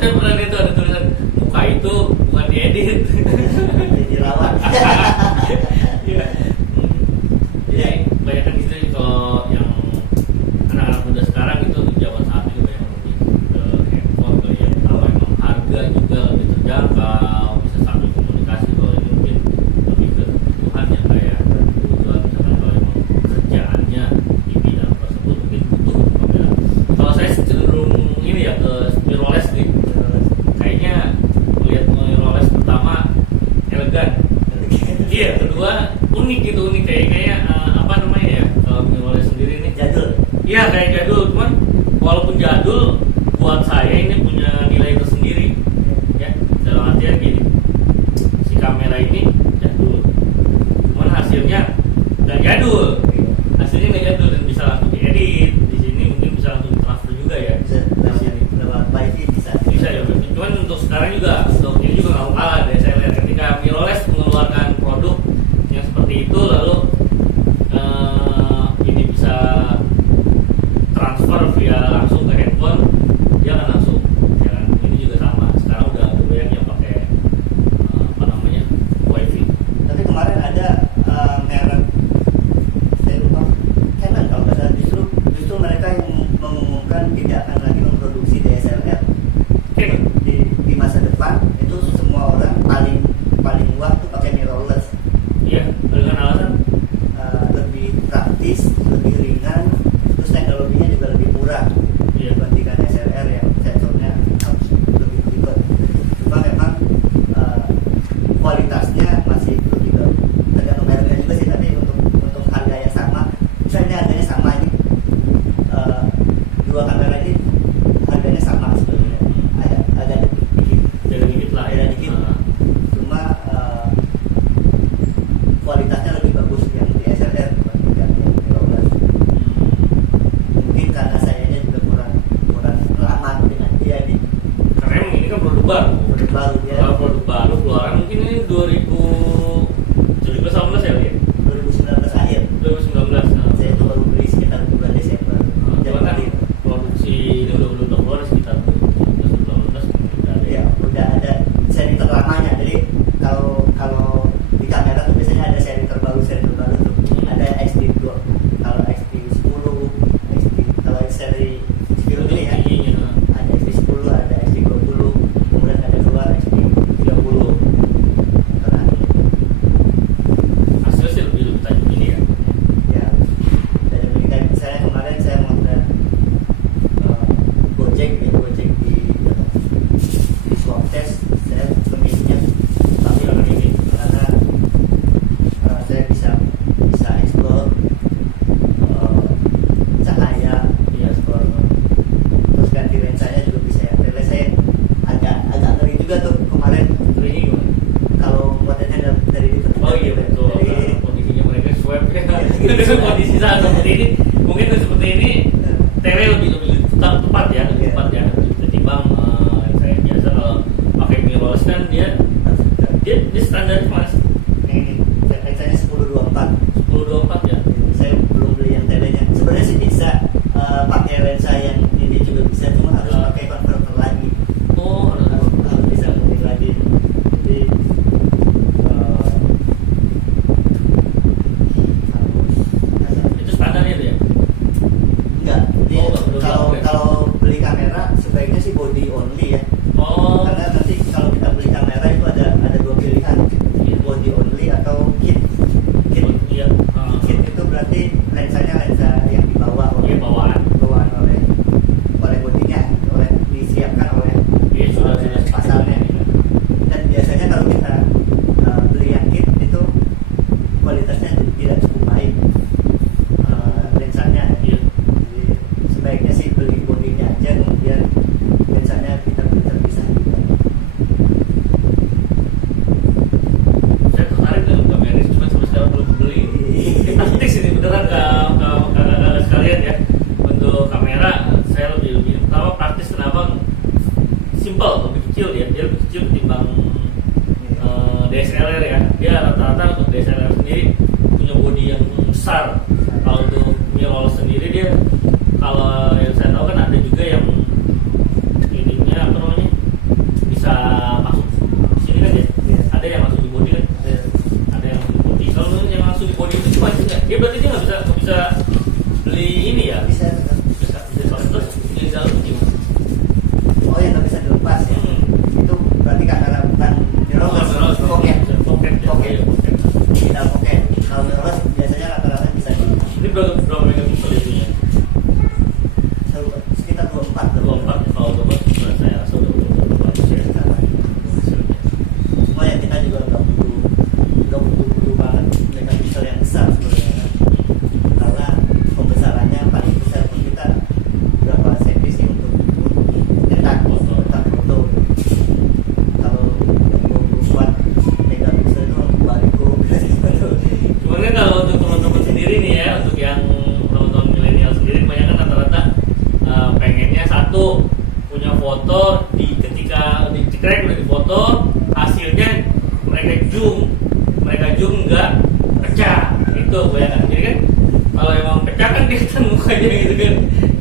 saya pernah lihat tuh ada tulisan muka itu bukan diedit. Dirawat. Iya. Jadi banyak kan gitu kalau yang anak-anak muda sekarang itu zaman saat ini banyak lebih ke handphone ke yang kalau emang harga juga lebih terjangkau, bisa sambil komunikasi. Kalau ini mungkin lebih ke kebutuhan yang kayak kebutuhan misalkan kalau emang kerjaannya di bidang tersebut mungkin butuh kamera. Kalau saya cenderung ini ya ke mirrorless nih. Kayaknya lihat mirrorless pertama elegan. Iya, kedua unik gitu, unik kayak apa namanya ya, kalau mirrorless sendiri nih Jadul. iya kayak jadul, cuman walaupun jadul buat saya ini punya nilai tersendiri ya, dalam artian gini, si kamera ini jadul cuman hasilnya nggak jadul, hasilnya nggak jadul dan bisa langsung diedit di sini, mungkin bisa langsung transfer juga ya di sini. Lewat wifi bisa. Bisa ya, cuman untuk sekarang juga untuk ini juga nggak mau kalah deh. Saya lihat ketika mirrorless mengeluarkan produk yang seperti itu, lalu ini bisa transfer via langsung ke handphone, dia kan langsung ya kan. Ini juga sama, sekarang udah banyak yang pakai apa namanya wifi. Tapi kemarin ada merek, saya lupa, Canon kalau nggak salah, justru mereka yang mengumumkan tidak akan lagi memproduksi DSLR. Canon Di masa depan itu semua orang paling wah tuh pakai mirrorless. iya, dengan alasan Lebih praktis, lebih ringan, terus teknologinya juga lebih murah iya. dibandingkan SLR yang sensornya harus lebih ribet. Cuma memang kualitasnya masih lebih ke tergantung mereknya juga sih, tapi untuk harga yang sama, misalnya harganya sama ini, dua kamera ini harganya sama sebenarnya, agak dikit, Beda dikit lah beda dikit. Cuma kualitasnya lebih bagus yang di SLR dibandingkan yang mirrorless. Mungkin karena sayanya juga kurang lama dengan dia di Karena emang ini kan produk baru. produk baru dia Kalau produk baru keluaran mungkin ini 2017-18 ya lihat 2019 akhir. 2019. Saya itu baru beli sekitar bulan Desember. Cuman kan produksi ini udah keluar sekitar 2017-18 udah ada Ya, udah ada seri terlamanya. Jadi kalau di kamera tuh biasanya ada seri terbaru tuh. Ada XT2, kalau XT10, kalau seri film ini ya. Ada XT10, ada XT20, kemudian ada keluar XT30 terakhir. hasilnya sih lebih tajam ini ya. Ya, dari belikan saya kemarin saya motret Gojek di swab test, saya pemilihnya tapi ini karena saya bisa explore cahaya, explore terus ganti lensanya juga bisa ya. Lens saya agak ngeri juga tuh kemarin Ini gimana? kalau motretnya dari Oh iya betul. dari Kondisinya mereka swab ya. Dengan kondisi saat seperti ini, mungkin seperti ini TV lebih tepat ya, lebih tepat ya ketimbang saya biasa kalau pakai mirrorless kan dia standar mas ini lensanya 10-24. 10-24 ya. Saya belum beli yang telenya. Sebenarnya sih bisa pakai lensa yang ini juga bisa, cuma harus pakai converter lagi. Oh, Harus bisa mungkin lagi. Jadi itu standarnya itu ya. enggak. Jadi Oh, nggak perlu downgrade. kalau beli kamera sebaiknya sih body only ya. Oh, Karena nanti kalau kita beli kamera itu ada dua pilihan, body only atau kit. iya. Kit itu berarti lensanya lensa yang dibawa Iya bawaan. oleh bodinya, disiapkan oleh Dia sudah pasarnya. Dan biasanya kalau kita beli yang kit itu kualitasnya tidak cukup baik lensanya. Iya. Jadi sebaiknya sih beli bodinya aja, kemudian lensanya kita terpisah juga. Saya tertarik dengan kamera ini, cuma sampai sekarang belum beli. Praktis ini beneran kakak sekalian ya. Untuk kamera saya lebih pertama praktis, kenapa? Simple, lebih kecil dia lebih kecil ketimbang DSLR ya. Dia rata-rata untuk DSLR sendiri punya bodi yang besar. Kalau untuk mirrorless sendiri dia, kalau yang saya tahu kan ada juga yang ininya apa namanya foto, ketika dicekrek udah difoto, hasilnya mereka zoom nggak pecah, itu bayangkan. Jadi kan kalau emang pecah kan kelihatan mukanya gitu kan,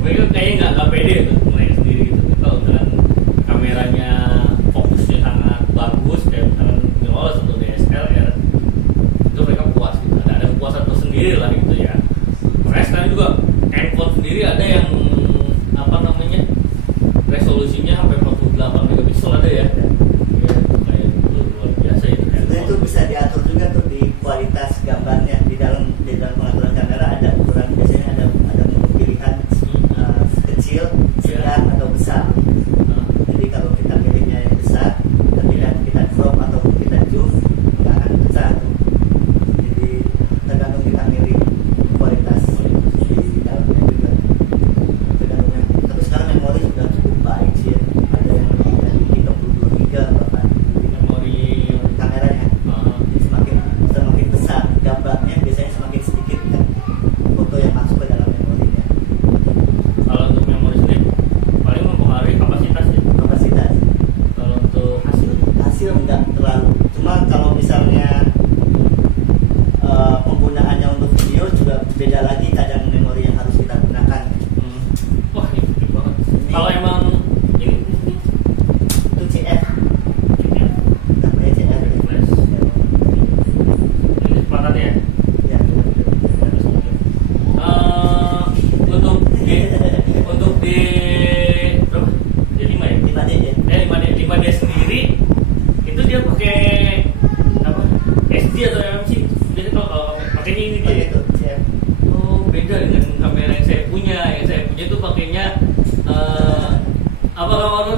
mereka kayaknya nggak pede tuh mereka sendiri gitu. Kalau misalkan kameranya fokusnya sangat bagus kayak misalkan mirrorless atau DSLR, itu mereka puas gitu, ada kepuasan tersendiri lah gitu ya. Makanya sekarang juga handphone sendiri ada yang apa namanya, resolusinya sampai 48 megapiksel ada ya. Ya kayak itu luar biasa itu ya. Nah, itu bisa diatur juga tuh di kualitas gambarnya di dalam pengaturan kamera ada ukuran, biasanya ada pilihan kecil, sedang atau besar. Jadi kalau kita pilihnya yang besar, ketika kita crop atau kita zoom nggak akan besar. Jadi tergantung kita milih kualitas di dalamnya juga. Tergantung. Tapi sekarang memori sudah cukup baik sih. Ada yang dari 32 giga bahkan Memori kameranya. Jadi semakin besar gambarnya, biasanya semakin sedikit kan foto yang masuk ke dalam memorinya. kalau untuk memori sendiri paling mempengaruhi kapasitas ya. Kapasitas Kalau untuk hasil enggak terlalu. Cuma kalau misalnya penggunaannya untuk video juga beda lagi kadang memori yang harus kita gunakan. wah ini gede banget. Kalau emang ini Itu CF, namanya CF. flash, ini kesempatan ya. Ya, Untuk di berapa? Di 5 ya? 5D ya. 5D sendiri itu dia pakai apa? SD atau MC? Jadi kalau pakainya ini dia. Itu CF. Oh, beda dengan kamera yang saya punya. Yang saya punya itu pakainya apa namanya?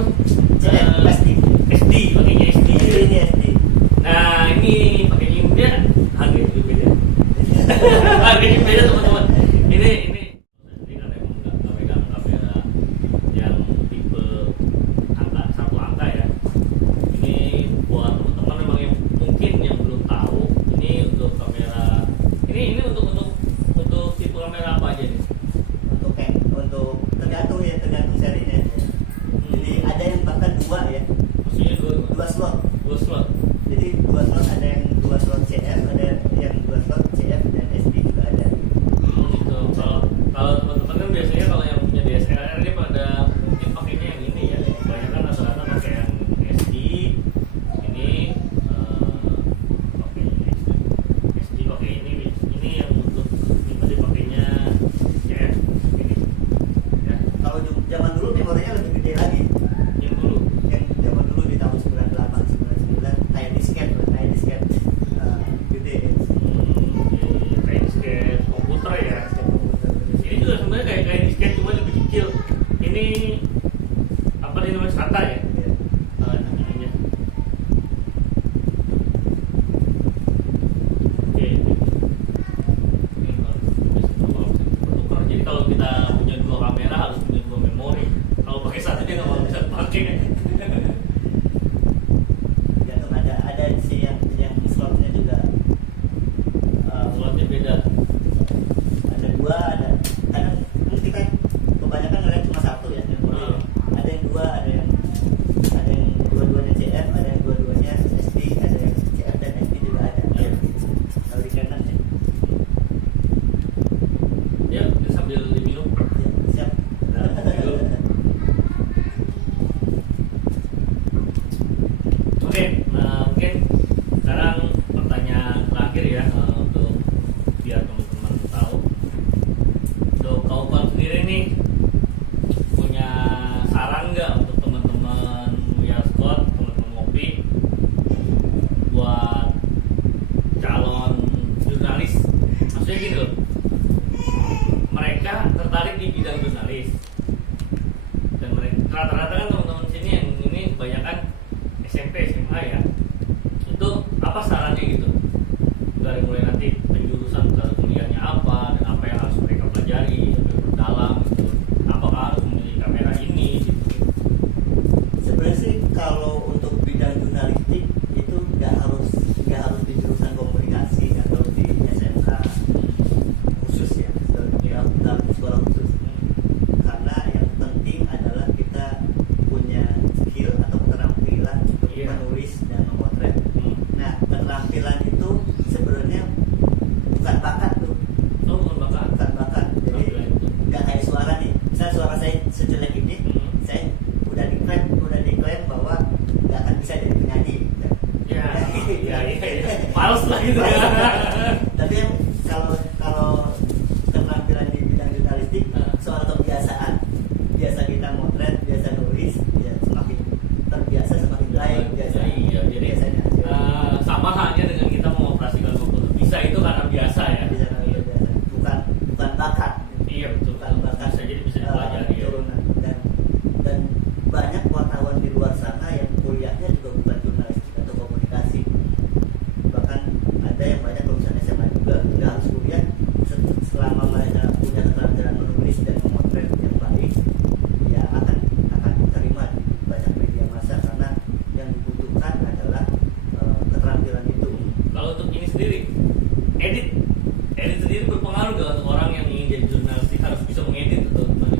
CF plastik. SD, pakainya SD. Ini SD. Nah, ini pakainya dia harganya juga beda. Harganya beda teman-teman. Ini kan emang nggak megang kamera yang tipe satu angka ya. Ini buat teman-teman memang yang mungkin yang belum tahu, ini untuk kamera. Ini untuk tipe kamera apa aja nih? Untuk tergantung serinya. Jadi ada yang bahkan dua ya, Maksudnya dua slot. dua slot. Jadi dua slot, ada yang dua slot CF, ada yang dua slot CF dan SD juga ada. Gitu. Kalau teman-teman kan biasanya kalau yang punya DSLR dia pada mungkin pakainya yang ini ya. Kebanyakan rata-rata pakai yang SD. Ini pakai SD pakai ini. Ini yang untuk tipe pakainya CF ini. Ya, Kalau zaman dulu memorinya lebih gede lagi. yang dulu. Yang zaman dulu di tahun 98, 99 kayak disket gede. Kayak disket komputer ya. Ini juga sebenarnya kayak disket cuma lebih kecil. Ini apa nih namanya, SATA ya? Ininya. Oke. Ini kalau bertukar. Jadi kalau kita punya dua kamera harus punya dua memori. Kalau pakai satu dia nggak mau bisa pakai. Tergantung ada sih yang slotnya juga Slotnya beda. ada dua, ada kadang kan kita kebanyakan ngeliat cuma satu ya memori. Ada yang dua, ada yang dua-duanya CF, ada yang dua-duanya SD, ada yang CF dan SD juga ada. Iya. Kalau di Canon ya. Ya, kita sambil diminum. Siap. Oke, mungkin sekarang pertanyaan terakhir ya, untuk biar teman-teman tahu. Untuk kau sendiri nih punya saran nggak untuk teman-teman Muya Scott, teman-teman ngopi buat calon jurnalis? Maksudnya gini loh, mereka tertarik di bidang jurnalis dan mereka rata-rata kan teman-teman sini yang ini kebanyakan SMP, SMA ya. Itu apa sarannya gitu? Dari mulai nanti penjurusan ke kuliahnya apa dan apa yang harus mereka pelajari sampai berdalam gitu. Apakah harus memilih kamera ini gitu. Sebenarnya sih kalau untuk bidang jurnalistik itu nggak harus di jurusan komunikasi atau di SMK khusus ya, dalam sekolah khusus. Karena yang penting adalah kita punya Males lah gitu ya. Tapi yang kalau keterampilan di bidang jurnalistik soal kebiasaan, biasa kita motret, biasa nulis, ya semakin terbiasa semakin baik biasanya. Iya, jadi biasanya sama halnya dengan kita mengoperasikan komputer. Bisa itu karena biasa ya. bisa biasa, bukan bakat. Iya betul. Bukan bakat, Bisa jadi bisa dipelajari ya. turunan. Dan banyak wartawan di luar sana yang kuliahnya juga bukan jurnalistik atau komunikasi. Bahkan ada yang banyak lulusan SMA juga nggak harus kuliah, selama mereka punya keterampilan menulis dan memotret yang baik, ya akan diterima di banyak media massa karena yang dibutuhkan adalah keterampilan itu. Kalau untuk ini sendiri, edit sendiri berpengaruh nggak untuk orang yang ingin jadi jurnalistik harus bisa mengedit atau gimana?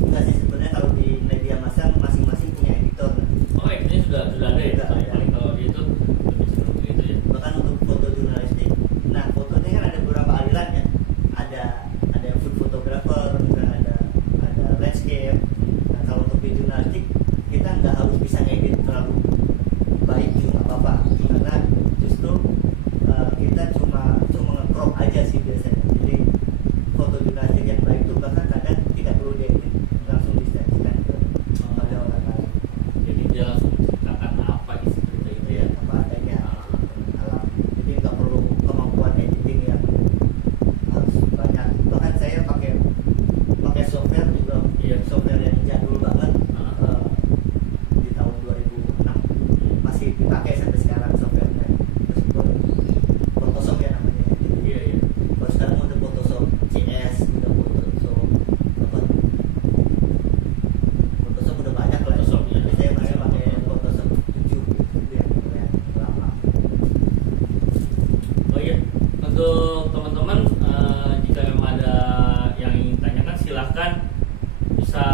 Enggak sih, sebenarnya kalau di media massa masing-masing punya editor. Oh, editnya sudah ada ya. Sudah ada. Paling kalau dia itu lebih cenderung gitu ya. Bahkan untuk foto jurnalistik, nah foto ini kan ada beberapa aliran ya, ada food photographer, misalnya ada landscape. Nah kalau untuk di jurnalistik kita nggak harus bisa ngedit terlalu baik juga nggak apa-apa, karena justru kita cuma nge-crop aja sih biasanya. Jadi foto jurnalistik yang baik itu bahkan kadang tidak perlu diedit, langsung disajikan kepada orang lain. Jadi dia langsung menceritakan apa isi berita itu ya. Apa adanya alam, jadi nggak perlu kemampuan editing yang harus banyak. Bahkan saya pakai software juga, Iya. software yang jadul banget, Ah. di tahun 2006 masih dipakai sampai sekarang softwarenya, meskipun Photoshop ya namanya. Jadi Iya. kalau sekarang udah Photoshop CS, udah Photoshop apa, Photoshop udah banyak lah. Photoshop, ya. Tapi saya masih pakai Photoshop 7 itu yang lama. Oh iya, untuk teman-teman jika memang ada yang ingin tanyakan silahkan bisa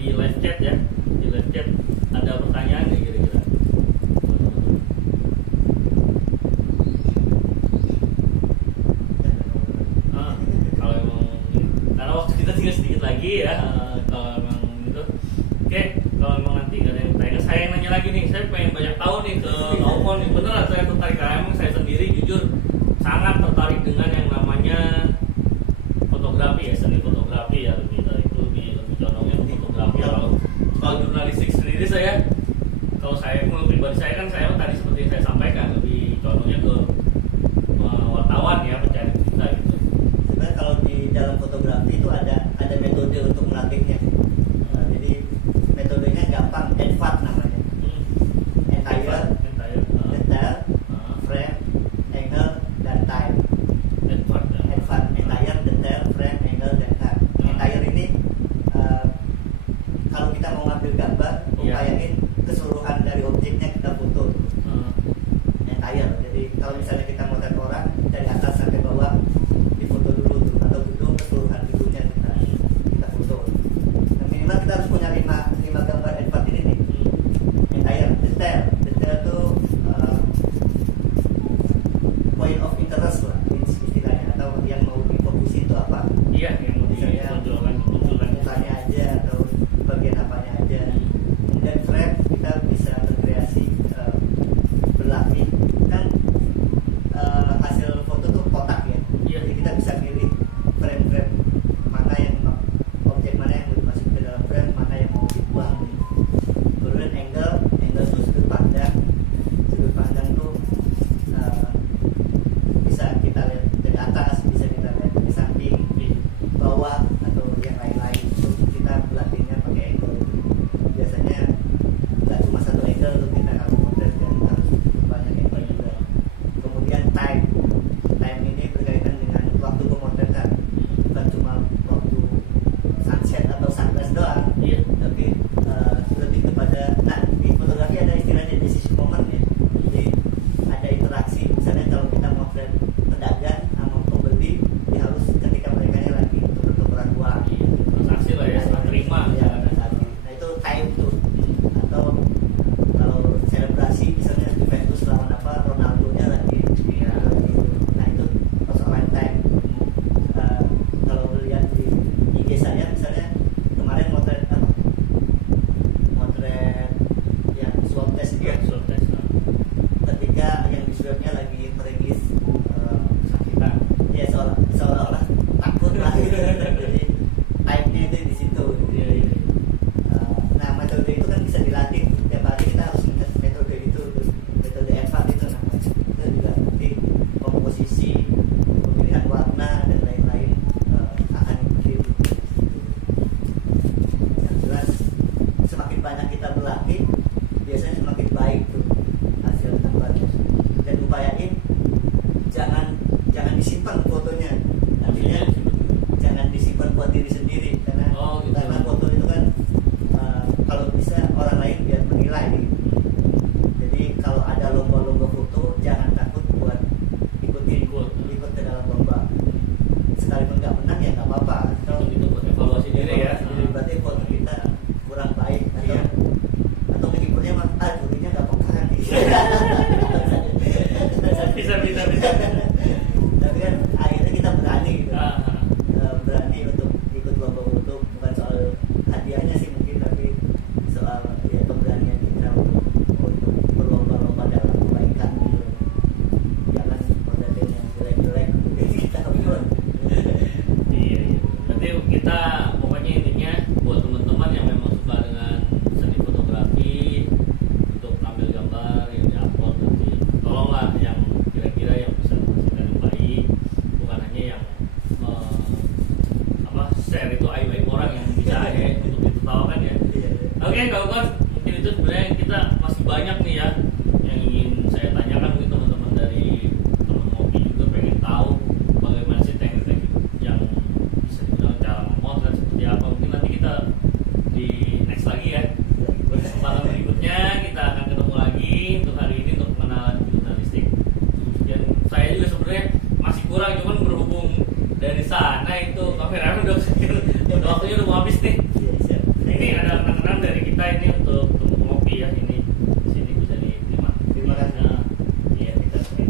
di live chat ya. Di live chat ada pertanyaan nggak kira-kira? Kalau emang karena waktu kita tinggal sedikit lagi ya, kalau emang gitu. Oke, kalau emang nanti nggak ada yang bertanya, saya yang nanya lagi nih. Saya pengen banyak tahu nih ke Opon nih. Beneran saya tertarik karena emang saya sendiri jujur sangat tertarik dengan yang namanya fotografi ya, seni fotografi ya, lebih condongnya ke fotografi ya. Kalau jurnalistik sendiri kalau saya menurut pribadi saya kan saya tadi seperti yang saya sampaikan lebih condongnya ke wartawan ya, pencari berita gitu. Sebenarnya kalau di dalam fotografi itu ada metode untuk melatihnya. Jadi metodenya gampang, EDVAT namanya. Entire, detail, frame, angle, dan time. EDVAT, entire, detail, frame, angle, dan time. Entire ini kalau kita mau ngambil gambar, upayain keseluruhan dari objeknya kita foto. Entire. Jadi kalau misalnya kita motret orang dari atas sampai bawah difoto dulu tuh, atau gedung keseluruhan gedungnya Bisa. Tapi kan akhirnya kita berani gitu. Ah, Berani untuk ikut lomba foto, bukan soal hadiahnya sih mungkin, tapi soal ya keberanian kita untuk berlomba-lomba dalam kebaikan gitu. Jangan konten yang jelek-jelek kita upload. iya. Nanti kita pokoknya intinya buat teman-teman yang memang suka dengan seni fotografi untuk ambil gambar yang diupload nanti, tolonglah yang kira-kira yang bisa menghasilkan yang baik, bukan hanya yang share itu aib-aib orang yang bisa ya untuk ditertawakan ya. Oke, kawan-kawan, mungkin itu sebenarnya kita masih banyak nih ya yang ingin saya tanyakan. Mungkin teman-teman dari teman ngopi juga pengen tahu bagaimana sih teknik-teknik yang bisa digunakan cara memotret seperti apa. Mungkin nanti kita di next lagi ya. Kesempatan berikutnya kita akan ketemu lagi. Untuk hari ini untuk mengenal jurnalistik. Dan saya juga sebenarnya masih kurang, cuman berhubung dari sana itu kameramen udah waktunya udah mau habis nih. Ini ada kenang-kenang dari kita ini untuk ngopi ya, ini sini bisa diterima. Terima kasih. Nah, iya kita sini.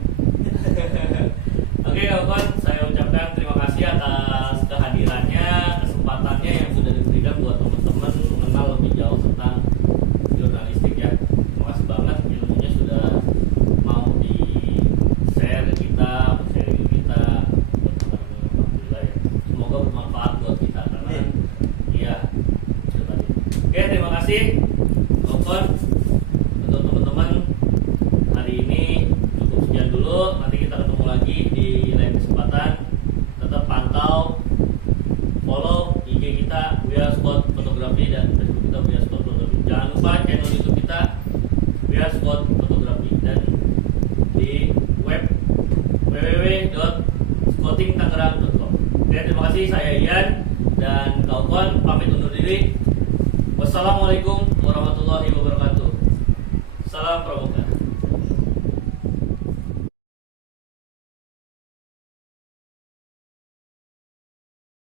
Oke kawan, saya ucapkan terima kasih atas kehadirannya, kesempatannya yang sudah diberikan buat teman-teman mengenal lebih jauh tentang jurnalistik ya. Terima kasih banget ilmunya sudah mau di share ke kita, sharing ke kita. Alhamdulillah ya. Semoga bermanfaat buat kita karena iya. Oke, terima kasih kawan. Untuk teman-teman hari ini cukup sekian dulu. Nanti kita ketemu lagi di lain kesempatan. Tetap pantau, follow IG kita Buya Squad Fotografi dan Facebook kita Buya Squad Fotografi. Jangan lupa channel YouTube kita Buya Squad Fotografi dan di web www.scoutingtangerang.com. Oke, terima kasih. Saya Ian dan kawan pamit undur diri. Wassalamualaikum warahmatullahi wabarakatuh. Salam pramuka.